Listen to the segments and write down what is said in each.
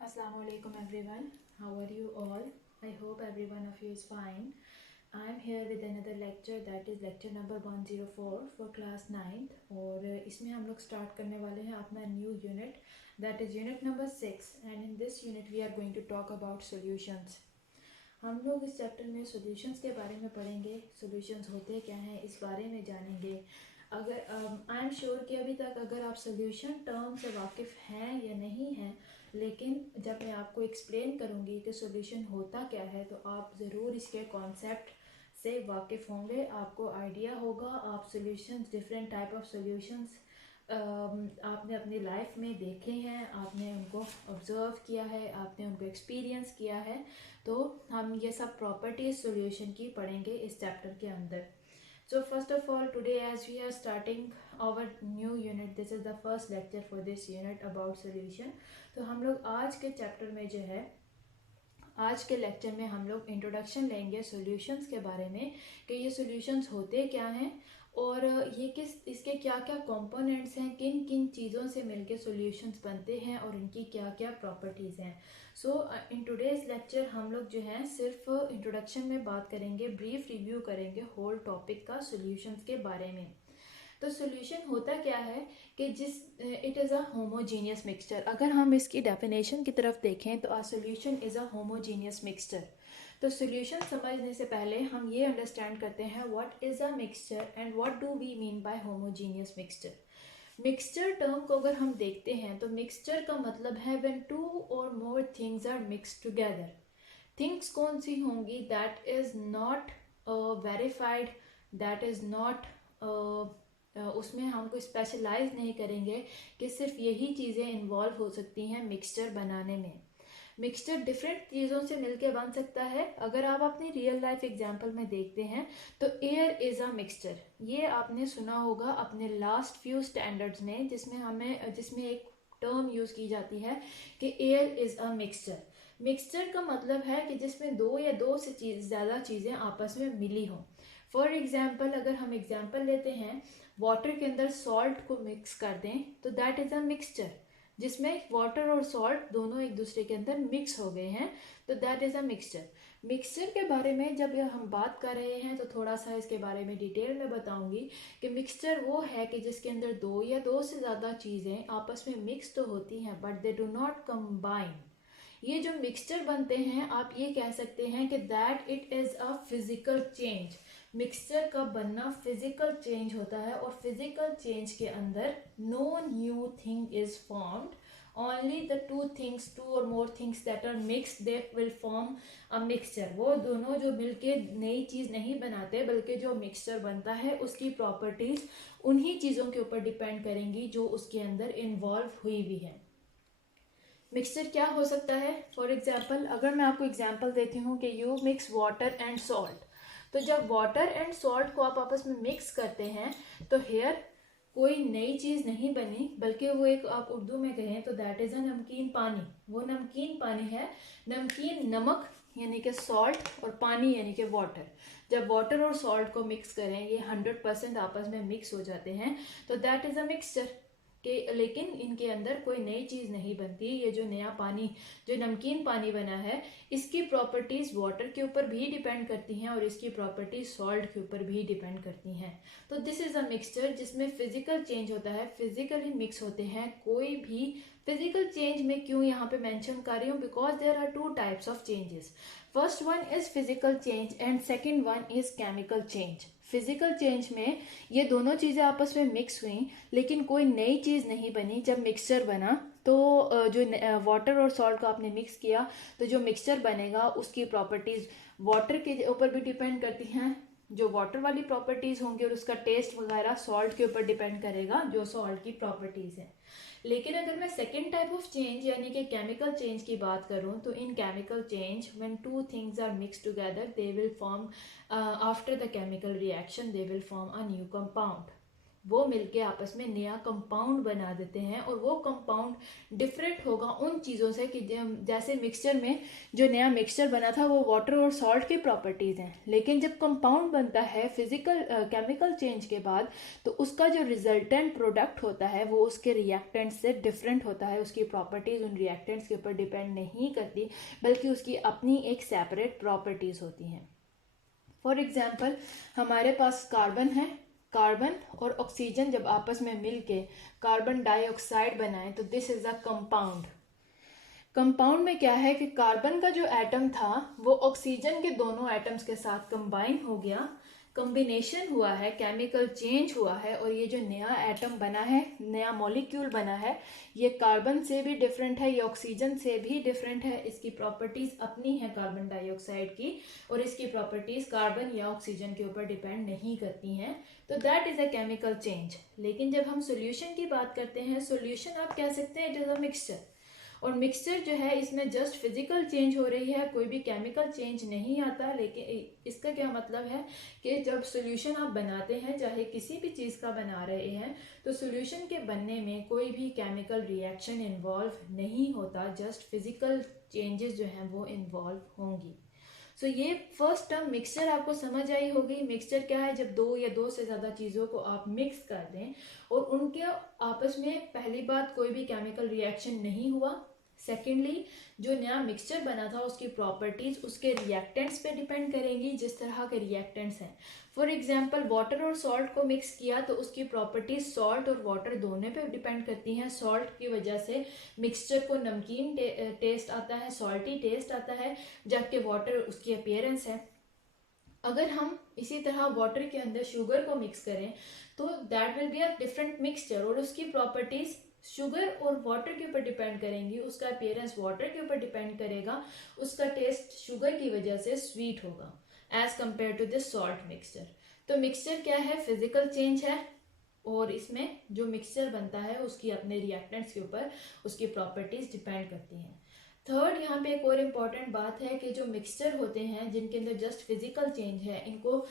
Assalamu alaikum everyone. How are you all? I hope every one of you is fine. I am here with another lecture, that is lecture number 104 for class 9th और इसमें हम लोग start करने वाले हैं अपना new unit, that is unit number 6, and in this unit we are going to talk about solutions. हम लोग इस चैप्टर में सॉल्यूशंस के बारे में पढ़ेंगे, सॉल्यूशंस होते क्या हैं इस बारे में जानेंगे. अगर आई एम श्योर कि अभी तक अगर आप सॉल्यूशन टर्म से वाकिफ़ हैं या नहीं हैं, लेकिन जब मैं आपको एक्सप्लेन करूँगी कि सॉल्यूशन होता क्या है तो आप ज़रूर इसके कॉन्सेप्ट से वाकिफ़ होंगे, आपको आइडिया होगा. आप solutions, different type of solutions आपने अपनी लाइफ में देखे हैं, आपने उनको ऑब्ज़र्व किया है, आपने उनको एक्सपीरियंस किया है. तो हम ये सब प्रॉपर्टीज सॉल्यूशन की पढ़ेंगे इस चैप्टर के अंदर. So first of all, today as we are starting our new unit, this is the first lecture for this unit about solution. तो हम लोग आज के चैप्टर में जो है, आज के लेक्चर में हम लोग इंट्रोडक्शन लेंगे सॉल्यूशंस के बारे में कि ये सॉल्यूशंस होते क्या हैं और ये इसके क्या क्या कंपोनेंट्स हैं, किन किन चीज़ों से मिलके सॉल्यूशंस बनते हैं और इनकी क्या क्या प्रॉपर्टीज़ हैं. सो इन टुडेज़ लेक्चर हम लोग जो है सिर्फ इंट्रोडक्शन में बात करेंगे, ब्रीफ रिव्यू करेंगे होल टॉपिक का सॉल्यूशंस के बारे में. तो सॉल्यूशन होता क्या है कि it is a homogeneous mixture. अगर हम इसकी डेफिनेशन की तरफ देखें तो a solution is a homogeneous mixture. तो सॉल्यूशन समझने से पहले हम ये अंडरस्टैंड करते हैं what is a mixture and what do we mean by homogeneous mixture. Mixture term को अगर हम देखते हैं तो मिक्सचर का मतलब है व्हेन टू और more things are mixed together. Things कौन सी होंगी? That is not verified, that is not उसमें हम कोई स्पेशलाइज नहीं करेंगे कि सिर्फ यही चीज़ें इन्वॉल्व हो सकती हैं मिक्सचर बनाने में. मिक्सचर डिफरेंट चीज़ों से मिलके बन सकता है. अगर आप अपनी रियल लाइफ एग्जांपल में देखते हैं तो एयर इज़ अ मिक्सचर. ये आपने सुना होगा अपने लास्ट फ्यू स्टैंडर्ड्स में, जिसमें एक टर्म यूज़ की जाती है कि air is a mixture. Mixture का मतलब है कि जिसमें दो या दो से ज़्यादा चीज़ें आपस में मिली हों. फॉर एग्जाम्पल, अगर हम एग्जाम्पल लेते हैं, वाटर के अंदर सॉल्ट को मिक्स कर दें तो दैट इज़ अ मिक्सचर. जिसमें वाटर और सॉल्ट दोनों एक दूसरे के अंदर मिक्स हो गए हैं तो that is a mixture. Mixture के बारे में जब हम बात कर रहे हैं तो थोड़ा सा इसके बारे में डिटेल में बताऊंगी कि मिक्सचर वो है कि जिसके अंदर दो या दो से ज़्यादा चीज़ें आपस में मिक्स तो होती हैं but they do not combine. ये जो मिक्सचर बनते हैं आप ये कह सकते हैं कि that it is a physical change. Mixture का बनना फिजिकल चेंज होता है और फिजिकल चेंज के अंदर no new thing is formed. Only the two और more things that are mixed they will form a mixture. वो दोनों जो मिलके नई चीज़ नहीं बनाते बल्कि जो मिक्सचर बनता है उसकी प्रॉपर्टीज उन्हीं चीज़ों के ऊपर डिपेंड करेंगी जो उसके अंदर इन्वॉल्व हुई भी है. मिक्सचर क्या हो सकता है? फॉर एग्जाम्पल, अगर मैं आपको एग्जाम्पल देती हूँ कि you mix water and salt, तो जब वाटर एंड सॉल्ट को आप आपस में मिक्स करते हैं तो हेयर कोई नई चीज़ नहीं बनी बल्कि वो एक, आप उर्दू में कहें तो दैट इज़ अ नमकीन पानी. वो नमकीन पानी है. नमकीन नमक यानी कि सॉल्ट और पानी यानी कि वाटर. जब वाटर और सॉल्ट को मिक्स करें, ये 100% आपस में मिक्स हो जाते हैं तो दैट इज़ अ मिक्सचर. कि लेकिन इनके अंदर कोई नई चीज़ नहीं बनती. ये जो नया पानी, जो नमकीन पानी बना है, इसकी प्रॉपर्टीज़ वाटर के ऊपर भी डिपेंड करती हैं और इसकी प्रॉपर्टीज़ सॉल्ट के ऊपर भी डिपेंड करती हैं. तो दिस इज़ अ मिक्सचर जिसमें फिजिकल चेंज होता है, फिजिकली मिक्स होते हैं. कोई भी फिजिकल चेंज में क्यों यहाँ पे मेंशन कर रही हूँ? Because there are two types of changes. First one is physical change and second one is chemical change. Physical change में ये दोनों चीज़ें आपस में मिक्स हुई लेकिन कोई नई चीज़ नहीं बनी. जब मिक्सचर बना तो जो वाटर और सॉल्ट को आपने मिक्स किया तो जो मिक्सचर बनेगा उसकी प्रॉपर्टीज़ वाटर के ऊपर भी डिपेंड करती हैं. जो वाटर वाली प्रॉपर्टीज़ होंगी और उसका टेस्ट वगैरह सॉल्ट के ऊपर डिपेंड करेगा जो सॉल्ट की प्रॉपर्टीज़ हैं. लेकिन अगर मैं सेकेंड टाइप ऑफ चेंज यानी कि केमिकल चेंज की बात करूं तो इन chemical change when two things are mixed together they will form after the chemical reaction they will form a new compound. वो मिलके आपस में नया कंपाउंड बना देते हैं, और वो कंपाउंड डिफरेंट होगा उन चीज़ों से कि जैसे मिक्सचर में जो नया मिक्सचर बना था वो वाटर और सॉल्ट की प्रॉपर्टीज़ हैं, लेकिन जब कंपाउंड बनता है फिजिकल केमिकल चेंज के बाद, तो उसका जो रिजल्टेंट प्रोडक्ट होता है वो उसके रिएक्टेंट्स से डिफरेंट होता है। उसकी प्रॉपर्टीज़ उन रिएक्टेंट्स के ऊपर डिपेंड नहीं करती, बल्कि उसकी अपनी एक सेपरेट प्रॉपर्टीज़ होती हैं। फॉर एग्जाम्पल, हमारे पास कार्बन है, कार्बन और ऑक्सीजन जब आपस में मिलके कार्बन डाइऑक्साइड बनाए तो this is a compound. Compound में क्या है कि कार्बन का जो एटम था वो ऑक्सीजन के दोनों एटम्स के साथ कंबाइन हो गया, कॉम्बिनेशन हुआ है, केमिकल चेंज हुआ है, और ये जो नया एटम बना है, नया मॉलिक्यूल बना है, ये कार्बन से भी डिफरेंट है, ये ऑक्सीजन से भी डिफरेंट है। इसकी प्रॉपर्टीज अपनी है कार्बन डाइऑक्साइड की, और इसकी प्रॉपर्टीज कार्बन या ऑक्सीजन के ऊपर डिपेंड नहीं करती हैं। तो that is a chemical change. लेकिन जब हम सोल्यूशन की बात करते हैं, सोल्यूशन आप कह सकते हैं इट इज अ मिक्सचर, और मिक्सचर जो है इसमें जस्ट फिजिकल चेंज हो रही है, कोई भी केमिकल चेंज नहीं आता। लेकिन इसका क्या मतलब है कि जब सोल्यूशन आप बनाते हैं, चाहे किसी भी चीज़ का बना रहे हैं, तो सोल्यूशन के बनने में कोई भी केमिकल रिएक्शन इन्वॉल्व नहीं होता, जस्ट फिजिकल चेंजेस जो हैं वो इन्वॉल्व होंगी। सो ये फर्स्ट टर्म मिक्सचर आपको समझ आई होगी। मिक्सचर क्या है? जब दो या दो से ज़्यादा चीज़ों को आप मिक्स कर दें और उनके आपस में पहली बात कोई भी केमिकल रिएक्शन नहीं हुआ, सेकेंडली जो नया मिक्सचर बना था उसकी प्रॉपर्टीज उसके रिएक्टेंट्स पे डिपेंड करेंगी, जिस तरह के रिएक्टेंट्स हैं। फॉर एग्जांपल, वाटर और सॉल्ट को मिक्स किया तो उसकी प्रॉपर्टीज सॉल्ट और वाटर दोनों पे डिपेंड करती हैं। सॉल्ट की वजह से मिक्सचर को नमकीन टेस्ट आता है, सॉल्टी टेस्ट आता है, जबकि वाटर उसकी अपीयरेंस है। अगर हम इसी तरह वाटर के अंदर शुगर को मिक्स करें तो that will be a different mixture, और उसकी प्रॉपर्टीज शुगर और वाटर के ऊपर डिपेंड करेंगी, उसका अपीयरेंस वाटर के ऊपर डिपेंड करेगा, उसका टेस्ट शुगर की वजह से स्वीट होगा as compared to this salt mixture. तो मिक्सचर क्या है? फिजिकल चेंज है, और इसमें जो मिक्सचर बनता है उसकी अपने रिएक्टेंट्स के ऊपर उसकी प्रॉपर्टीज डिपेंड करती हैं। थर्ड, यहाँ पे एक और इम्पॉर्टेंट बात है कि जो मिक्सचर होते हैं जिनके अंदर जस्ट फिजिकल चेंज है, इनको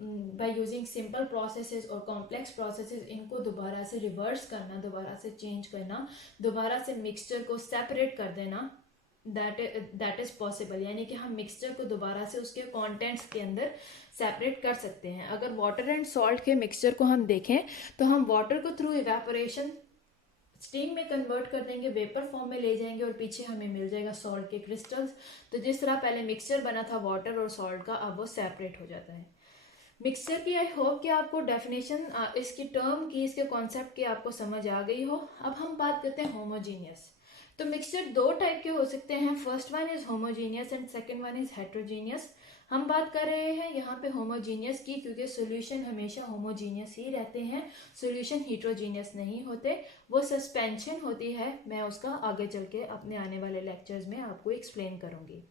बाय यूजिंग सिंपल प्रोसेसेस और कॉम्प्लेक्स प्रोसेसेस इनको दोबारा से रिवर्स करना, दोबारा से चेंज करना, दोबारा से मिक्सचर को सेपरेट कर देना, दैट इज पॉसिबल। यानी कि हम मिक्सचर को दोबारा से उसके कंटेंट्स के अंदर सेपरेट कर सकते हैं। अगर वाटर एंड सॉल्ट के मिक्सचर को हम देखें तो हम वाटर को थ्रू इवेपोरेशन स्टीम में कन्वर्ट कर देंगे, वेपर फॉर्म में ले जाएंगे, और पीछे हमें मिल जाएगा सॉल्ट के क्रिस्टल्स। तो जिस तरह पहले मिक्सचर बना था वाटर और सॉल्ट का, अब वो सेपरेट हो जाता है। मिक्सचर की आई होप कि आपको डेफिनेशन इसकी टर्म की, इसके कॉन्सेप्ट की आपको समझ आ गई हो। अब हम बात करते हैं होमोजीनियस। तो मिक्सचर दो टाइप के हो सकते हैं, first one is homogeneous and second one is heterogeneous. हम बात कर रहे हैं यहाँ पे होमोजीनियस की, क्योंकि सॉल्यूशन हमेशा होमोजीनियस ही रहते हैं, सॉल्यूशन हेट्रोजीनियस नहीं होते, वो सस्पेंशन होती है। मैं उसका आगे चल के अपने आने वाले लेक्चर्स में आपको एक्सप्लेन करूंगी।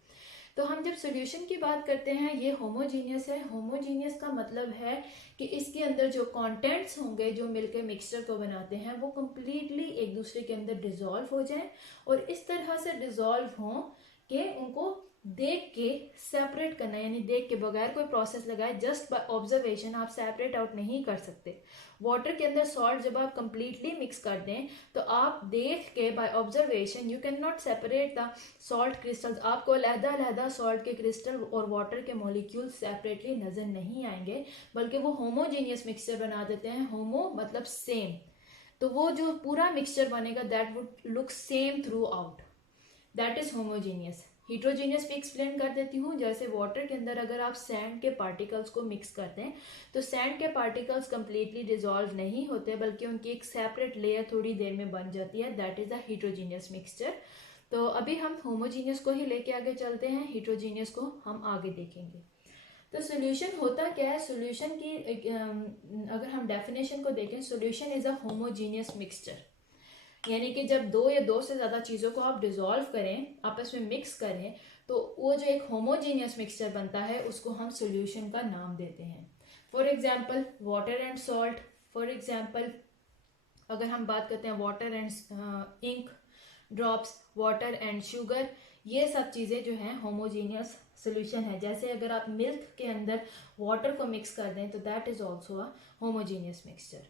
तो हम जब सॉल्यूशन की बात करते हैं, ये होमोजीनियस है। होमोजीनियस का मतलब है कि इसके अंदर जो कंटेंट्स होंगे जो मिलकर मिक्सचर को बनाते हैं वो कंप्लीटली एक दूसरे के अंदर डिसॉल्व हो जाएं, और इस तरह से डिसॉल्व हों कि उनको देख के सेपरेट करना, यानी देख के बगैर कोई प्रोसेस लगाए, जस्ट बाय ऑब्जर्वेशन आप सेपरेट आउट नहीं कर सकते। वाटर के अंदर सॉल्ट जब आप कंप्लीटली मिक्स कर दें तो आप देख के by observation you can not separate the salt crystals, आपको अलग-अलग सॉल्ट के क्रिस्टल और वाटर के मॉलिक्यूल सेपरेटली नजर नहीं आएंगे, बल्कि वो होमोजीनियस मिक्सचर बना देते हैं। होमो मतलब सेम, तो वो जो पूरा मिक्सचर बनेगा that would look same through out, that is homogeneous. Heterogeneous भी एक्सप्लेन कर देती हूँ। जैसे वाटर के अंदर अगर आप सैंड के पार्टिकल्स को मिक्स करते हैं तो सैंड के पार्टिकल्स कंप्लीटली डिसॉल्व नहीं होते, बल्कि उनकी एक सेपरेट लेयर थोड़ी देर में बन जाती है, that is a heterogeneous mixture. तो अभी हम होमोजीनियस को ही लेके आगे चलते हैं, हिट्रोजीनियस को हम आगे देखेंगे। तो सोल्यूशन होता क्या है? सोल्यूशन की अगर हम डेफिनेशन को देखें, solution is a homogeneous mixture, यानी कि जब दो या दो से ज़्यादा चीज़ों को आप डिसॉल्व करें, आपस में मिक्स करें, तो वो जो एक होमोजीनियस मिक्सचर बनता है उसको हम सॉल्यूशन का नाम देते हैं। For example water and salt, for example अगर हम बात करते हैं water and ink drops, water and sugar, ये सब चीज़ें जो हैं होमोजीनियस सोल्यूशन है। जैसे अगर आप मिल्क के अंदर वाटर को मिक्स कर दें तो that is also a homogeneous mixture.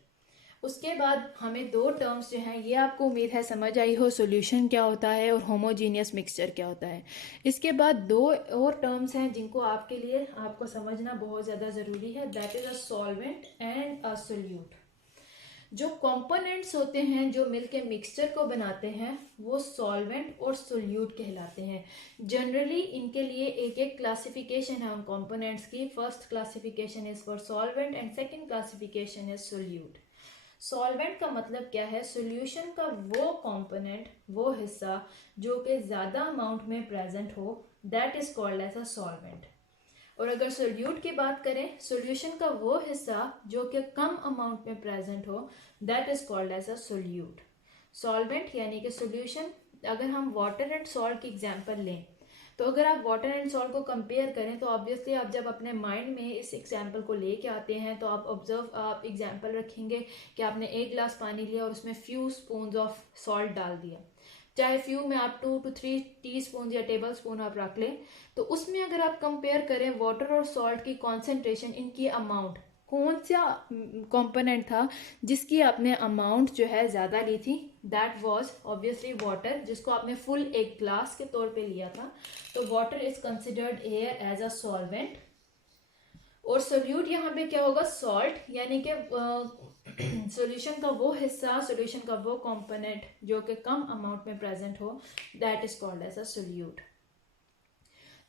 उसके बाद हमें दो टर्म्स जो हैं ये आपको उम्मीद है समझ आई हो, सॉल्यूशन क्या होता है और होमोजीनियस मिक्सचर क्या होता है। इसके बाद दो और टर्म्स हैं जिनको आपके लिए आपको समझना बहुत ज़्यादा ज़रूरी है, that is a solvent and a solute. जो कंपोनेंट्स होते हैं जो मिलके मिक्सचर को बनाते हैं वो सॉल्वेंट और सोल्यूट कहलाते हैं। जनरली इनके लिए एक एक क्लासिफिकेशन है उन कंपोनेंट्स की। First classification is for solvent and second classification is solute. Solvent का मतलब क्या है? सॉल्यूशन का वो कंपोनेंट, वो हिस्सा जो कि ज़्यादा अमाउंट में प्रेजेंट हो, that is called as a solvent. और अगर सोल्यूट की बात करें, सोल्यूशन का वो हिस्सा जो कि कम अमाउंट में प्रेजेंट हो, that is called as a solute. Solvent यानी कि सोल्यूशन। अगर हम वाटर एंड सॉल्ट की एग्जांपल लें, तो अगर आप वाटर एंड सॉल्ट को कंपेयर करें तो ऑब्वियसली आप जब अपने माइंड में इस एग्जांपल को लेके आते हैं तो आप एग्जांपल रखेंगे कि आपने एक गिलास पानी लिया और उसमें फ्यू स्पून ऑफ सॉल्ट डाल दिया। चाहे फ्यू में आप 2 to 3 टी स्पून या टेबल स्पून आप रख लें, तो उसमें अगर आप कंपेयर करें वाटर और सॉल्ट की कॉन्सेंट्रेशन, इनकी अमाउंट, कौन सा कंपोनेंट था जिसकी आपने अमाउंट जो है ज़्यादा ली थी? दैट वाज ऑब्वियसली वाटर, जिसको आपने फुल एक ग्लास के तौर पे लिया था। तो water is considered air as a solvent. और सोल्यूट यहाँ पे क्या होगा? सॉल्ट, यानी कि सॉल्यूशन का वो हिस्सा, सॉल्यूशन का वो कंपोनेंट जो कि कम अमाउंट में प्रेजेंट हो, that is called as a solute.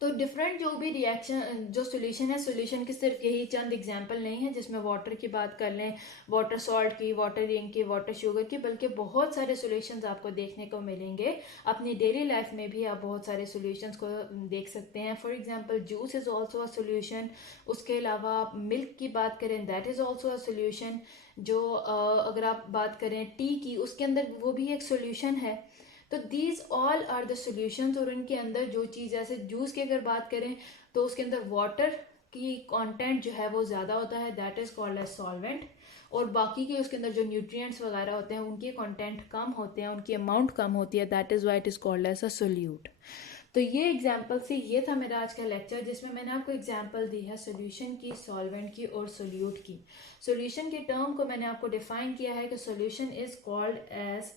तो डिफरेंट जो भी रिएक्शन, जो सॉल्यूशन है, सॉल्यूशन की सिर्फ यही चंद एग्जांपल नहीं है जिसमें वाटर की बात कर लें, वाटर सॉल्ट की, वाटर इंक की, वाटर शुगर की, बल्कि बहुत सारे सॉल्यूशंस आपको देखने को मिलेंगे। अपनी डेली लाइफ में भी आप बहुत सारे सॉल्यूशंस को देख सकते हैं। For example juice is also a solution. उसके अलावा आप मिल्क की बात करें, that is also a solution. जो अगर आप बात करें टी की, उसके अंदर वो भी एक सॉल्यूशन है। तो these all are the solutions. और इनके अंदर जो चीज़, जैसे जूस की अगर बात करें तो उसके अंदर वाटर की कंटेंट जो है वो ज़्यादा होता है, that is called as solvent. और बाकी के उसके अंदर जो न्यूट्रिएंट्स वगैरह होते हैं उनके कंटेंट कम होते हैं, उनकी अमाउंट कम होती है, that is why it is called as a solute. तो ये एग्जाम्पल से ये था मेरा आज का लेक्चर, जिसमें मैंने आपको एग्जाम्पल दी है सोल्यूशन की, सॉल्वेंट की और सोल्यूट की। सोल्यूशन की टर्म को मैंने आपको डिफाइन किया है कि solution is called as,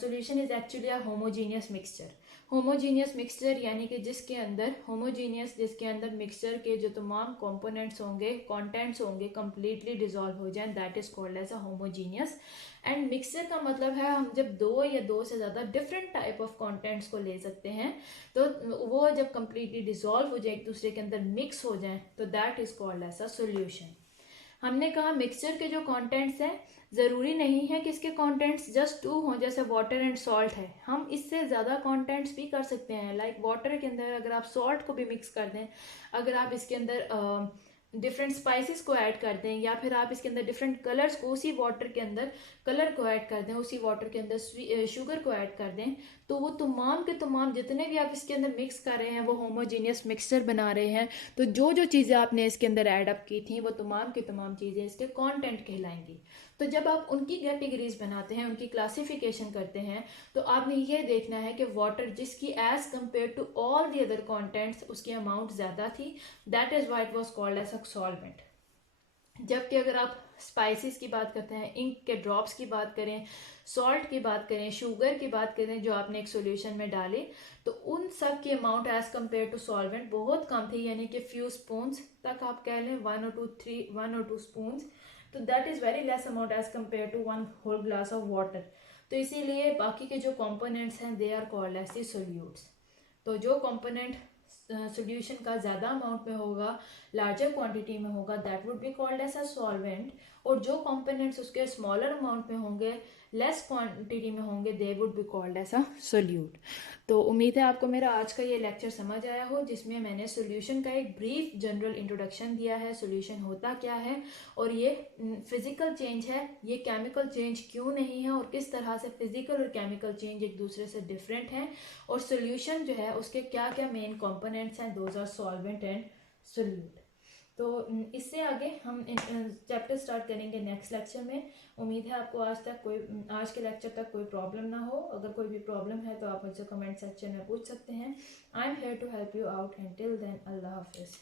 solution is actually a homogeneous mixture. Homogeneous mixture यानी कि जिसके अंदर होमोजीनियस, जिसके अंदर मिक्सचर के जो तमाम कंपोनेंट्स होंगे, कंटेंट्स होंगे, कंप्लीटली डिजॉल्व हो जाएं, that is called as a homogeneous. And mixture का मतलब है हम जब दो या दो से ज़्यादा डिफरेंट टाइप ऑफ कंटेंट्स को ले सकते हैं, तो वो जब कंप्लीटली डिजॉल्व हो जाए, एक दूसरे के अंदर मिक्स हो जाए, तो that is called as a solution. हमने कहा मिक्सचर के जो कंटेंट्स हैं, ज़रूरी नहीं है कि इसके कंटेंट्स जस्ट टू हों, जैसे वाटर एंड सॉल्ट है, हम इससे ज़्यादा कंटेंट्स भी कर सकते हैं। लाइक वाटर के अंदर अगर आप सॉल्ट को भी मिक्स कर दें, अगर आप इसके अंदर डिफरेंट स्पाइसेस को ऐड कर दें, या फिर आप इसके अंदर डिफरेंट कलर्स को, उसी वाटर के अंदर कलर को ऐड कर दें, उसी वाटर के अंदर शुगर को ऐड कर दें, तो वो तमाम के तमाम जितने भी आप इसके अंदर मिक्स कर रहे हैं वो होमोजीनियस मिक्सचर बना रहे हैं। तो जो जो चीज़ें आपने इसके अंदर ऐड अप की थी वो तमाम की तमाम चीज़ें इसके कंटेंट कहलाएंगी। तो जब आप उनकी कैटेगरीज बनाते हैं, उनकी क्लासिफिकेशन करते हैं, तो आपने ये देखना है कि वाटर जिसकी as compare to all the other contents उसकी अमाउंट ज़्यादा थी, that is why it was called as a solvent. जबकि अगर आप स्पाइसेस की बात करते हैं, इंक के ड्रॉप्स की बात करें, सॉल्ट की बात करें, शुगर की बात करें जो आपने एक सॉल्यूशन में डाले, तो उन सब की amount as compare to solvent बहुत कम थी, यानी कि फ्यू स्पून्स तक आप कह लें, 1 or 2 स्पून्स। तो that is very less amount as compare to 1 whole glass of water. तो इसीलिए बाकी के जो कॉम्पोनेंट्स हैं they are called as the solutes. तो जो कंपोनेंट सोल्यूशन का ज़्यादा अमाउंट में होगा, लार्जर क्वांटिटी में होगा, that would be called as a solvent. और जो कंपोनेंट्स उसके स्मॉलर अमाउंट में होंगे, लेस क्वांटिटी में होंगे, they would be called as a solute. तो उम्मीद है आपको मेरा आज का ये लेक्चर समझ आया हो, जिसमें मैंने सोल्यूशन का एक ब्रीफ जनरल इंट्रोडक्शन दिया है, सोल्यूशन होता क्या है और ये फिजिकल चेंज है, ये केमिकल चेंज क्यों नहीं है, और किस तरह से फिजिकल और केमिकल चेंज एक दूसरे से डिफरेंट हैं, और सोल्यूशन जो है उसके क्या क्या मेन कंपोनेंट्स हैं, those are solvent and solute. तो इससे आगे हम चैप्टर स्टार्ट करेंगे नेक्स्ट लेक्चर में। उम्मीद है आपको आज के लेक्चर तक कोई प्रॉब्लम ना हो। अगर कोई भी प्रॉब्लम है तो आप मुझसे कमेंट सेक्शन में पूछ सकते हैं। I am here to help you out, and till then अल्लाह हाफिज़।